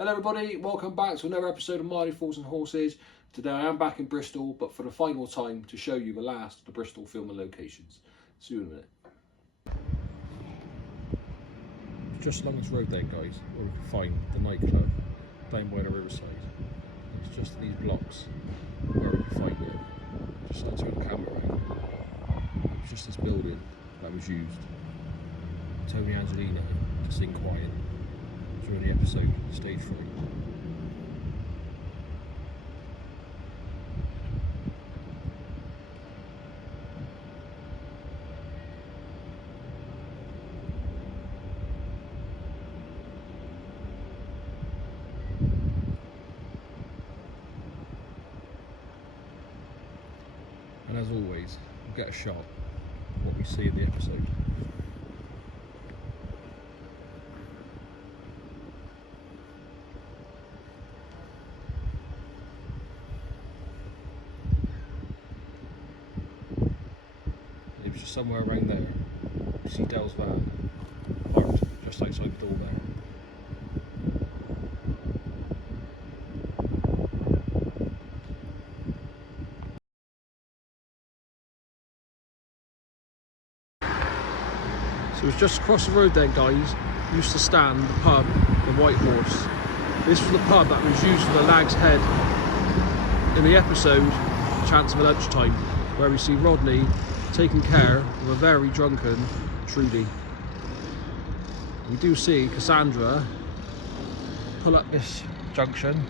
Hello everybody, welcome back to another episode of Marley Falls and Horses. Today I am back in Bristol, but for the final time to show you the last of the Bristol filming locations. See you in a minute. Just along this road then guys, where we can find the nightclub down by the riverside. It's just in these blocks where we can find it. Just turn the camera around. It's just this building that was used. Tony Angelino to sing quiet during the episode, stage 3. And as always, we'll get a shot of what we see in the episode. Just somewhere around there, you see Dell's van parked just outside the door there. So it's just across the road then guys, used to stand the pub, the White Horse. This was the pub that was used for the Nags Head in the episode Chance of a Lunchtime, where we see Rodney taking care of a very drunken Trudy. We do see Cassandra pull up this junction,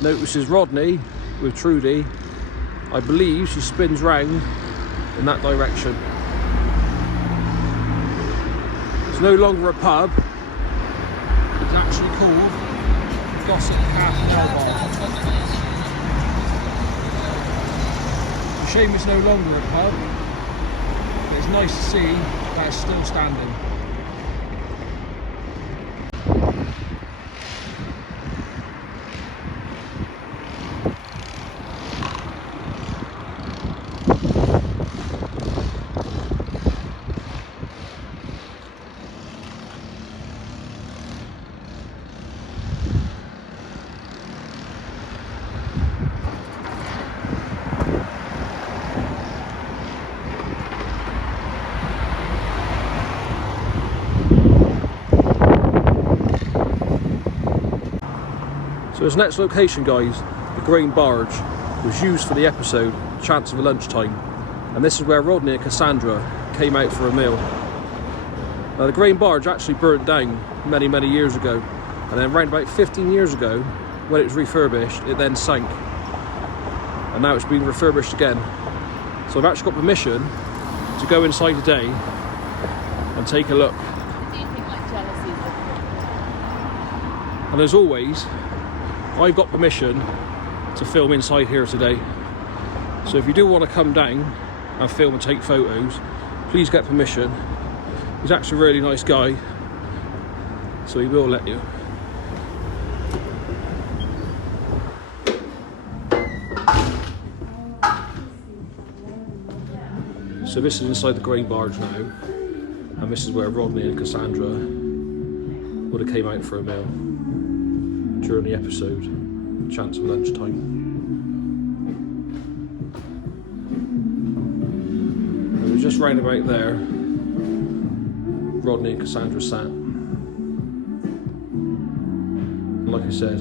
notices Rodney with Trudy. I believe she spins round in that direction. It's no longer a pub, it's actually called Gossip Cafe Bar. Shame it's no longer a pub, but it's nice to see that it's still standing. So this next location guys, the Grain Barge, was used for the episode Chance of a Lunchtime, and this is where Rodney and Cassandra came out for a meal. Now the Grain Barge actually burnt down many years ago, and then around about 15 years ago when it was refurbished it then sank, and now it's been refurbished again. So I've actually got permission to go inside today and take a look. Do you think like jealousy is And as always, I've got permission to film inside here today. So if you do want to come down and film and take photos, please get permission. He's actually a really nice guy, so he will let you. So this is inside the Grain Barge now, and this is where Rodney and Cassandra would have came out for a meal during the episode Chance of Lunchtime. And it was just round about there Rodney and Cassandra sat. And like I said,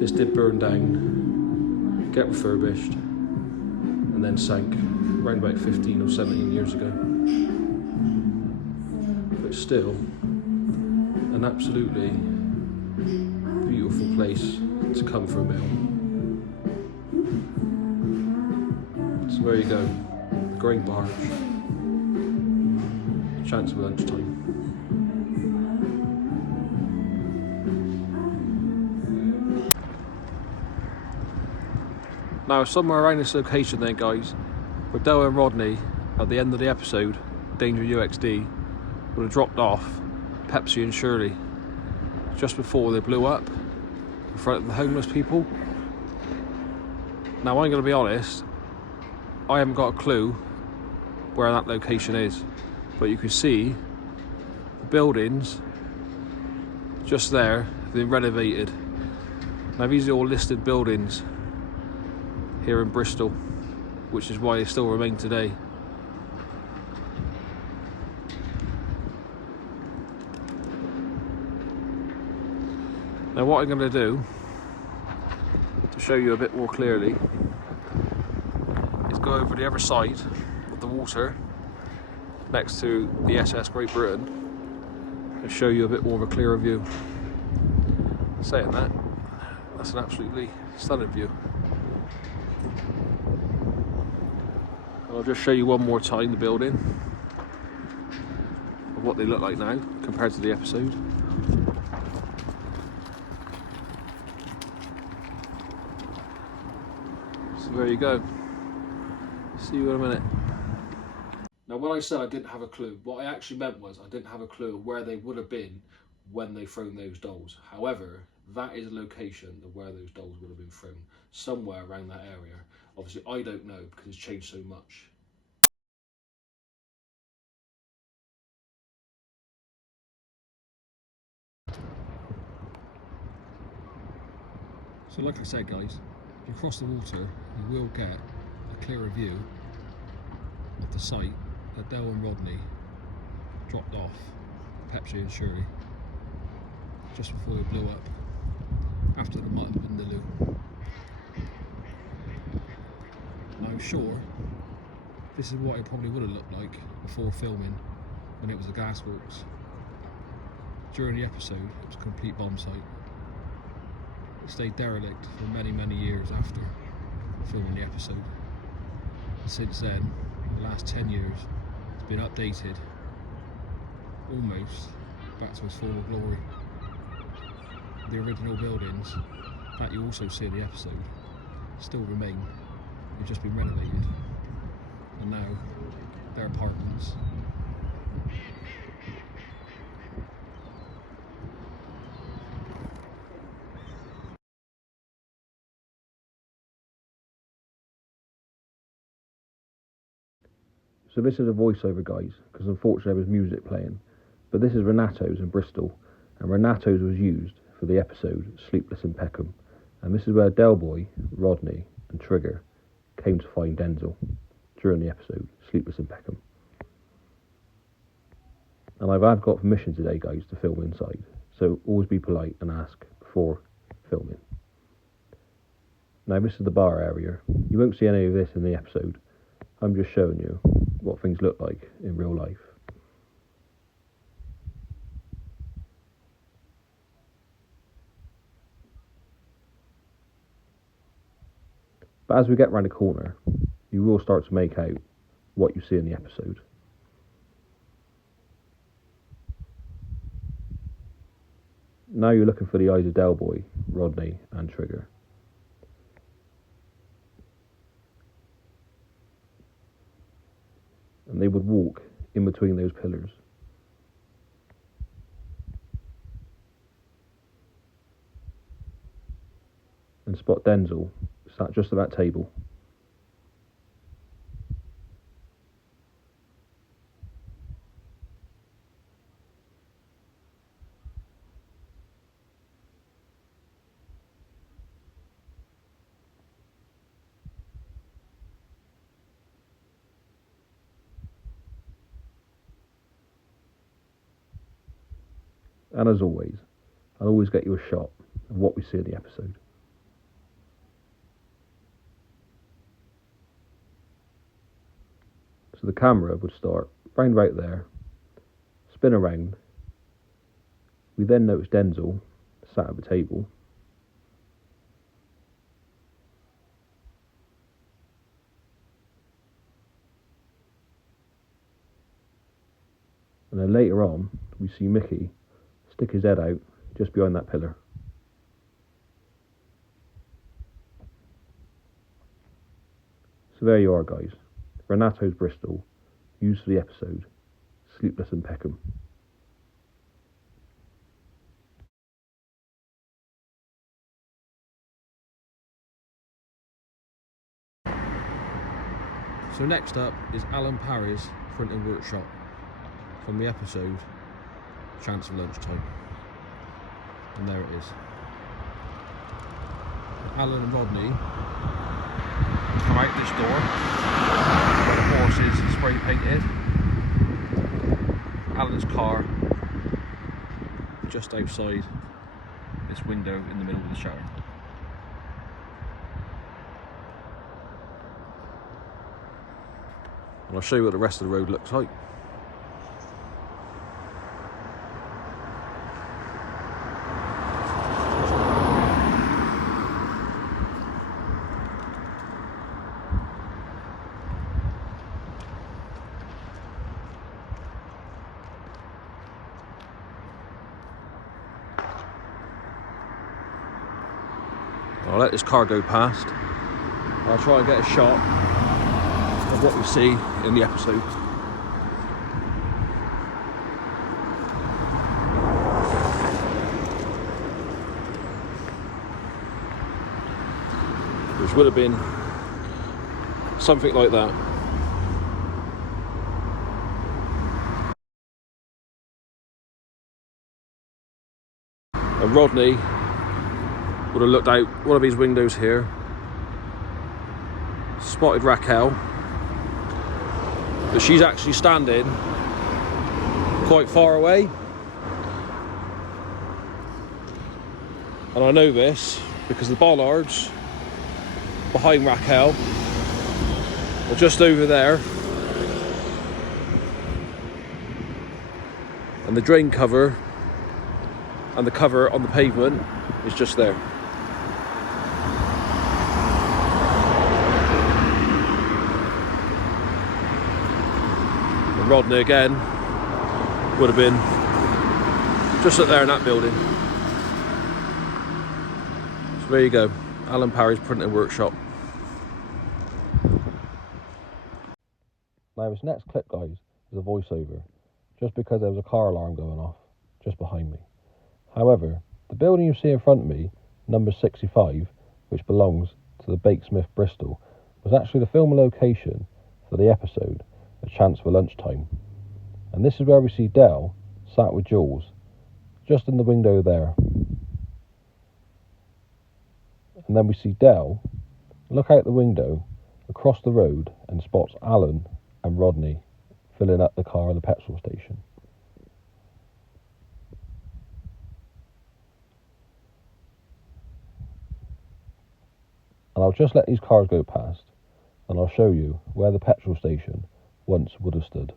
this did burn down, get refurbished, and then sank around about 15 or 17 years ago. But still, an absolutely beautiful place to come for a meal. So there you go, the Grain Barge, Chance of Lunchtime. Now somewhere around this location there guys, where Dell and Rodney at the end of the episode, Danger UXD, would have dropped off Pepsi and Shirley just before they blew up in front of the homeless people. Now I'm going to be honest, I haven't got a clue where that location is, but you can see the buildings just there, been renovated. Now these are all listed buildings here in Bristol, which is why they still remain today. Now what I'm going to do, to show you a bit more clearly, is go over the other side of the water, next to the SS Great Britain, and show you a bit more of a clearer view. Saying that, that's an absolutely stunning view. And I'll just show you one more time the building, of what they look like now compared to the episode. So there you go. See you in a minute. Now when I said I didn't have a clue, what I actually meant was I didn't have a clue where they would have been when they thrown those dolls. However, that is a location of where those dolls would have been thrown, somewhere around that area. Obviously I don't know because it's changed so much. So like I said guys, if you cross the water you will get a clearer view of the site that Del and Rodney dropped off Pepsi and Shirley just before they blew up, after the might have been the loo. And I'm sure this is what it probably would have looked like before filming, when it was the gas works. During the episode it was a complete bomb site. It stayed derelict for many years after filming the episode. Since then, the last 10 years, it's been updated almost back to its former glory. The original buildings that you also see in the episode still remain. They've just been renovated, and now they're apartments. So this is a voiceover guys, because unfortunately there was music playing, but this is Renato's in Bristol, and Renato's was used for the episode Sleepless in Peckham, and this is where Del Boy, Rodney and Trigger came to find Denzel during the episode Sleepless in Peckham. And I've got permission today guys to film inside, so always be polite and ask before filming. Now this is the bar area. You won't see any of this in the episode. I'm just showing you what things look like in real life. But as we get round the corner, you will start to make out what you see in the episode. Now you're looking for the eyes of Del Boy, Rodney and Trigger. And they would walk in between those pillars. And spot Denzel sat just at that table. And as always, I'll always get you a shot of what we see in the episode. So the camera would start round about there, spin around. We then notice Denzel sat at the table. And then later on, we see Mickey stick his head out just behind that pillar. So there you are guys, Renato's Bristol, used for the episode Sleepless in Peckham. So next up is Alan Parry's printing workshop from the episode Chance of Lunchtime. And there it is. Alan and Rodney come out this door. The horse is spray painted. Alan's car just outside this window in the middle of the shower. And I'll show you what the rest of the road looks like. I'll let this car go past. I'll try and get a shot of what we see in the episode. Which would have been something like that. And Rodney would have looked out one of his windows here, spotted Raquel, but she's actually standing quite far away. And I know this because the bollards behind Raquel are just over there, and the drain cover and the cover on the pavement is just there. Rodney again would have been just up there in that building. So there you go, Alan Parry's printing workshop. Now this next clip, guys, is a voiceover, just because there was a car alarm going off just behind me. However, the building you see in front of me, number 65, which belongs to the Bakesmiths Bristol, was actually the film location for the episode A Chance for Lunchtime. And this is where we see Dell sat with Jules, just in the window there. And then we see Dell look out the window across the road and spots Alan and Rodney filling up the car at the petrol station. And I'll just let these cars go past, and I'll show you where the petrol station once would have stood.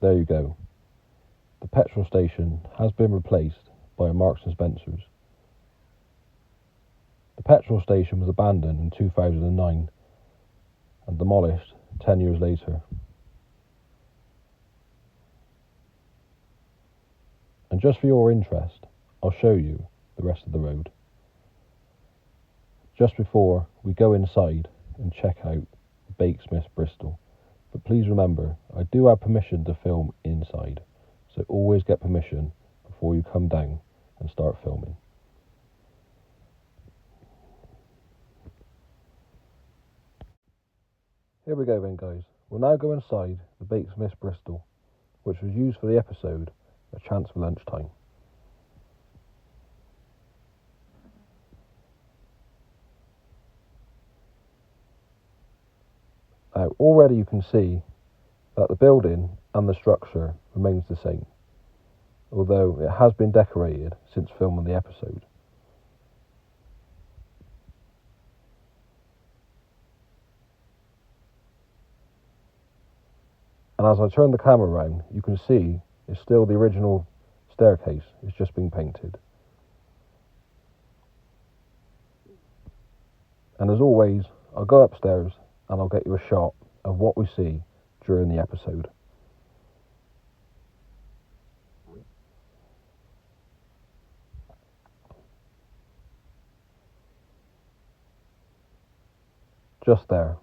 There you go. The petrol station has been replaced by a Marks and Spencer's. The petrol station was abandoned in 2009 and demolished 10 years later. And just for your interest, I'll show you the rest of the road. Just before we go inside and check out Bakesmiths Bristol. But please remember, I do have permission to film inside, so always get permission before you come down and start filming. Here we go then, guys. We'll now go inside the Bakesmiths Bristol, which was used for the episode A Chance for Lunchtime. Now, already you can see that the building and the structure remains the same, although it has been decorated since filming the episode. And as I turn the camera around, you can see it's still the original staircase, it's just been painted. And as always, I'll go upstairs and I'll get you a shot of what we see during the episode. Just there.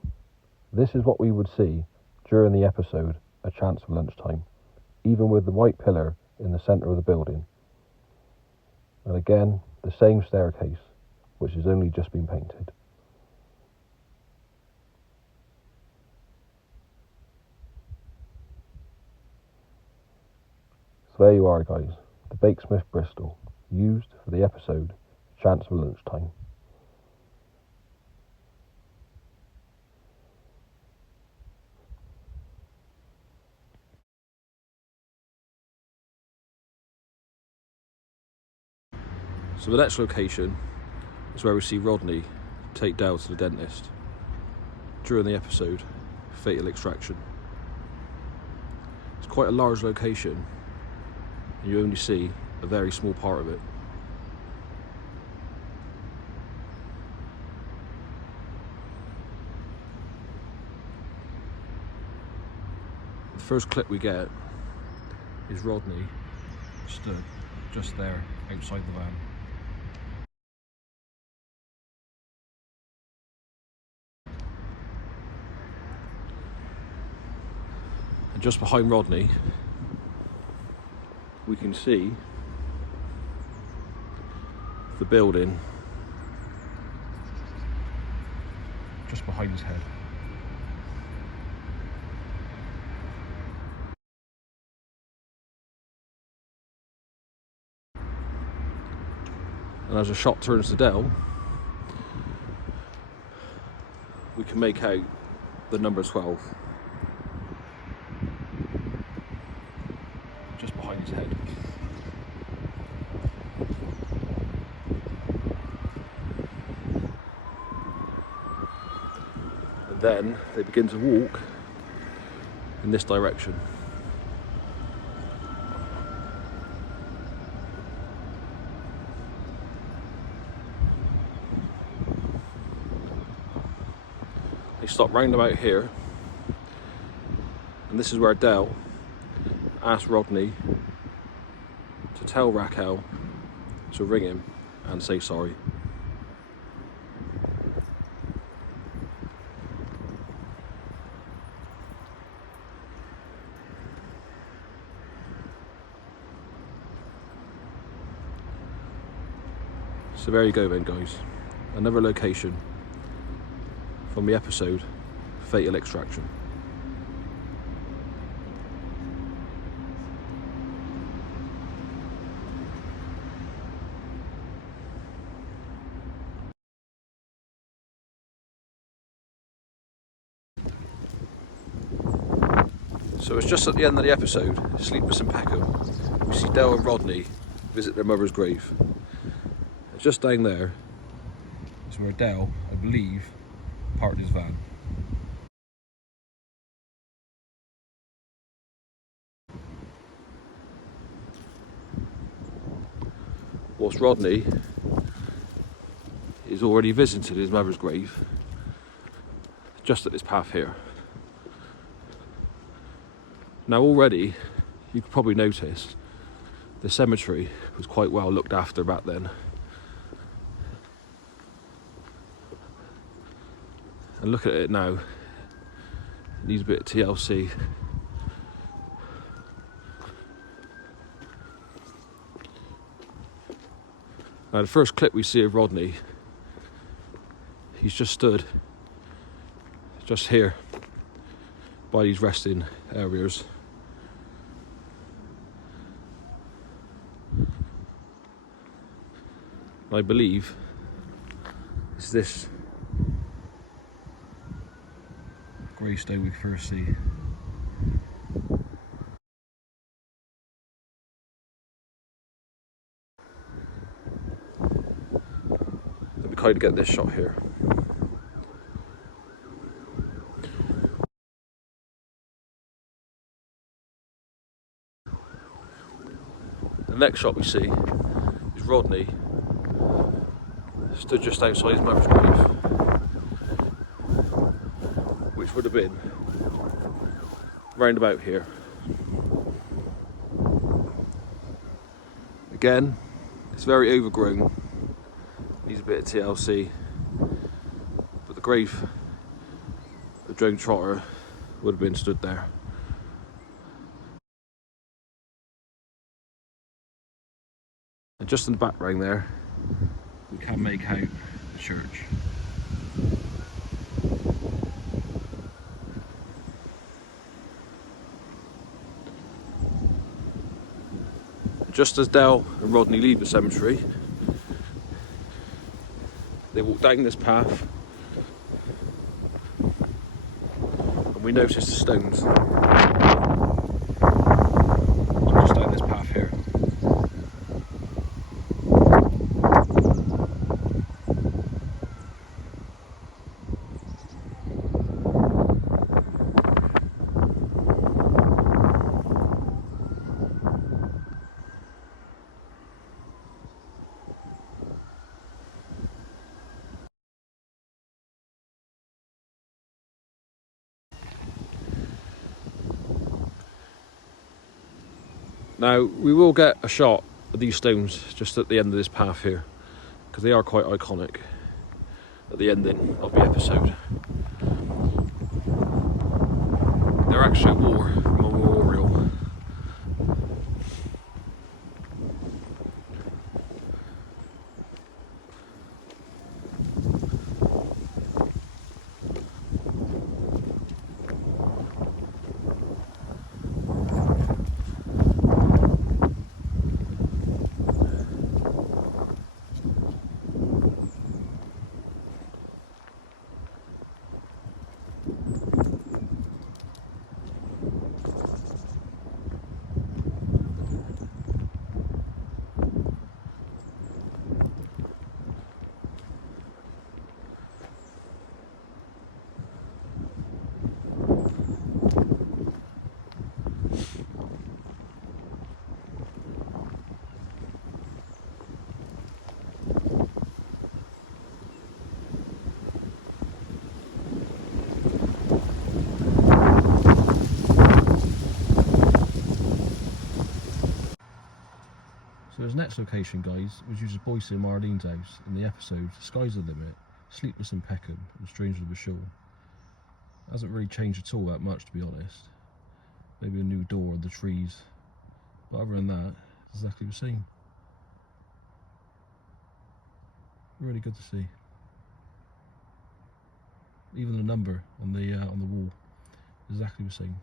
This is what we would see during the episode A Chance for Lunchtime, even with the white pillar in the centre of the building. And again, the same staircase, which has only just been painted. So there you are guys, the Bakesmiths Bristol, used for the episode Chance of Lunchtime. So the next location is where we see Rodney take Dale to the dentist during the episode Fatal Extraction. It's quite a large location and you only see a very small part of it. The first clip we get is Rodney stood just there outside the van. And just behind Rodney, we can see the building just behind his head. And as the shot turns to Dell, we can make out the number 12 just behind his head. And then they begin to walk in this direction. They stop round about here, and this is where Dell asked Rodney to tell Raquel to ring him and say sorry. So there you go then guys, another location from the episode Fatal Extraction. So it's just at the end of the episode, Sleepless in Peckham, we see Dale and Rodney visit their mother's grave. And just down there is where Dale, I believe, parked his van. Whilst Rodney is already visited his mother's grave, just at this path here. Now already, you could probably notice, the cemetery was quite well looked after back then. And look at it now, it needs a bit of TLC. Now the first clip we see of Rodney, he's just stood just here by these resting areas. I believe it's this gravestone we first see. Let me kind of get this shot here. The next shot we see is Rodney stood just outside his mother's grave, which would have been round about here. Again, it's very overgrown, needs a bit of TLC, but the grave of Joan Trotter would have been stood there. And just in the background there, we can make out the church. Just as Dell and Rodney leave the cemetery, they walk down this path and we notice the stones just down this path here. Now, we will get a shot of these stones just at the end of this path here, because they are quite iconic at the ending of the episode. They're actually a war memorial. So his next location, guys, was used as Boycie and Marlene's house in the episode Sky's the Limit, Sleepless in Peckham, and Stranger to the Shore. Hasn't really changed at all that much, to be honest. Maybe a new door and the trees, but other than that, it's exactly the same. Really good to see. Even the number on the wall, exactly the same.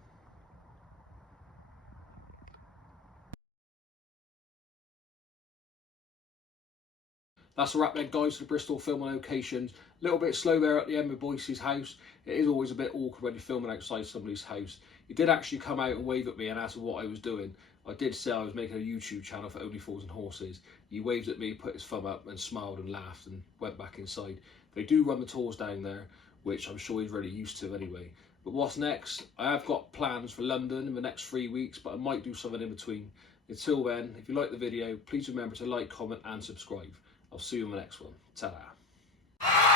That's a wrap then, guys, for the Bristol filming locations. A little bit slow there at the end with Boycie's house. It is always a bit awkward when you're filming outside somebody's house. He did actually come out and wave at me and ask what I was doing. I did say I was making a YouTube channel for Only Fools and Horses. He waved at me, put his thumb up and smiled and laughed and went back inside. They do run the tours down there, which I'm sure he's really used to anyway. But what's next? I have got plans for London in the next 3 weeks, but I might do something in between. Until then, if you like the video, please remember to like, comment and subscribe. I'll see you in the next one. Ta-da.